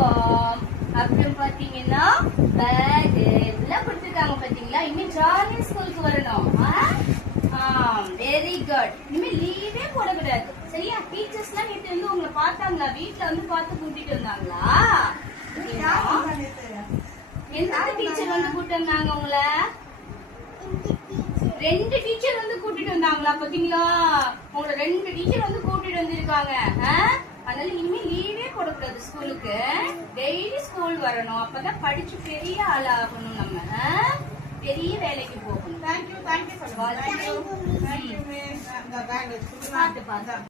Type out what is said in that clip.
Uniform, அப்புறம் பாத்தீங்கன்னா back எல்லாம் கொடுத்துருக்காங்க பாத்தீங்களா. இனிமே ஜாலியா ஸ்கூலுக்கு வரணும். Very good. இனிமே லீவே போடக்கூடாது சரியா. டீச்சர்ஸ் எல்லாம் நேற்று வந்து உங்களை பார்த்தாங்களா? வீட்டுல வந்து பார்த்து கூட்டிட்டு வந்தாங்களா? எந்த டீச்சர் வந்து கூட்டிட்டு வந்தாங்க உங்களை? 2 டீச்சர் வந்து கூட்டிட்டு வந்தாங்களா? பாத்தீங்களா, உங்களை 2 டீச்சர் வந்து கூட்டிட்டு வந்திருக்காங்க. அதனால இனிமே லீவே போடக்கூடாது ஸ்கூலுக்கு. டெய்லி ஸ்கூல் வரணும். அப்பதான் படிச்சு பெரிய ஆள் ஆகணும். நம்ம பெரிய வேலைக்கு போகணும். தேங்க்யூ சொல்லுங்க. பார்த்து